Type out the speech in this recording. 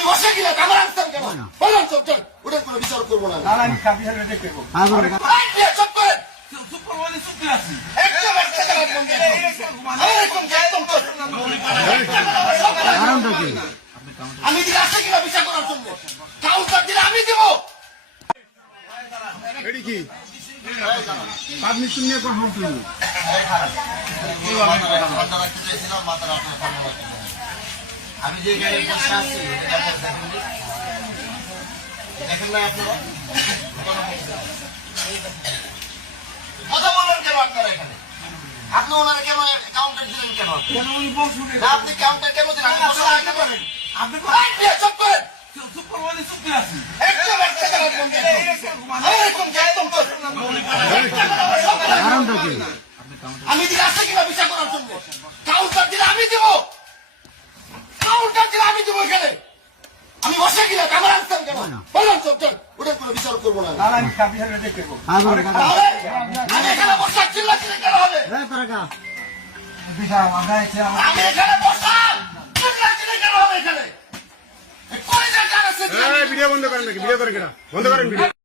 আমি বসে গেলে আমার আনসার কেন বললাম চল চল ওটার কোনো বিচার করবো না আমি কাবিহার দেখতে পাবো। চুপ করে চুপ করে বলে চুপ আছি। একদম একটা জায়গায় বন্ধ আমি দিলে আসে কিনা বিচার করার জন্য কাউন্টার দিলে আমি দিব এটি কি পারমিশন নিয়ে কোন হাত তুলবো আমি যে গাড়ি বসে আছি দেখেন না আপনারা কথা বলেন কেন আপনারা এখানে আপনি ওনারা কেন কাউন্টার দিলেন কেন আপনি কাউন্টার কেন দিলেন আপনি চুপ করেন চুপ করে বলে চুপ আছি। একদম একটা জায়গায় বন্ধ আমি দিলে আসে কিনা বিচার করার জন্য কাউন্টার দিলে আমি দিব কাউন্টার দিলে আমি দিব এখানে আমি বসে গেলে আমার আনসার কেন বললাম চল চল ওটার কোনো বিচার করবো না আমি কাবিহার দেখতে পাবো। তাহলে আমি এখানে বসা চিল্লা চিল্লি কেন হবে আমি এখানে বসা চিল্লা চিল্লি কেন হবে এখানে ভিডিও বন্ধ করেন নাকি ভিডিও করে কেনা বন্ধ করেন ভিডিও